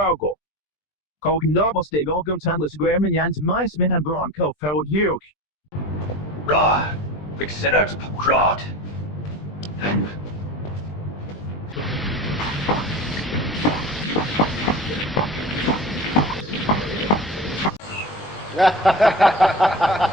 Drogo. Koken dobbelsteek ook om tandles gwermen jans mais met een bronco veld huug. Ra, ik zit uit kraat. Ha ha ha ha ha ha!